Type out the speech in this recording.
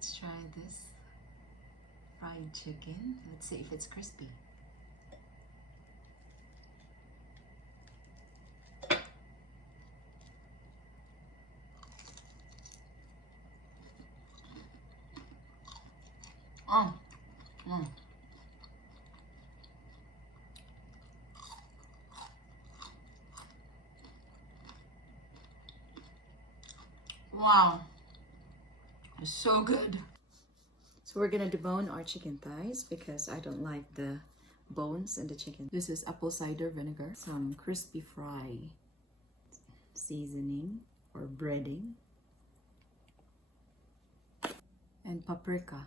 Let's try this fried chicken. Let's see if it's crispy. Oh, mm. Wow, it's so good. So we're gonna debone our chicken thighs because I don't like the bones in the chicken. This is apple cider vinegar, some crispy fry seasoning or breading, and paprika.